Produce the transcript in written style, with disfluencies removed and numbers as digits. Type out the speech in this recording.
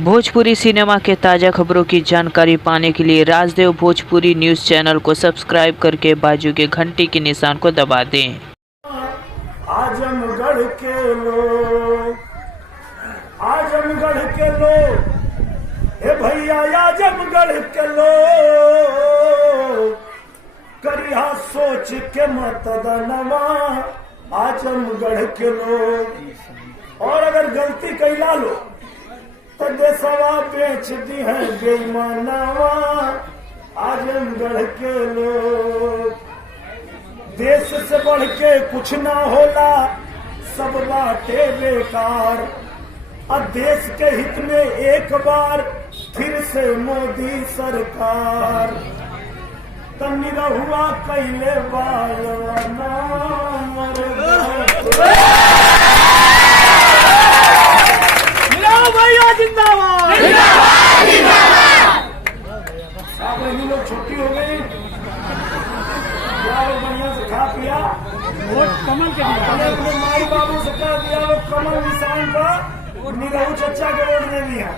Bhojpuri cinema के ताज़ा खबरों की जानकारी पाने के लिए राजदेव भोजपुरी न्यूज़ चैनल को सब्सक्राइब करके बाजू के घंटी के निशान को दबा दें। आजमगढ़ के लोग हे भैया आजमगढ़ के लोग करिया सोच के मतदनवा आजमगढ़ के लोग। और अगर गलती कैला लो तो देशवा बेच दी है बेईमानवा आजमगढ़ के लोग। देश से बढ़ के कुछ ना होला, सब बातें बेकार। अब देश के हित में एक बार फिर से मोदी सरकार तनी रहुआ कैले भैया जिंदाबाद। आप लोग छुट्टी हो गई, बढ़िया से खा पिया, वोट कमल के अपने माई बाबू से कह दिया वो कमल निशान का निरहू चचा के वोट दे दिया।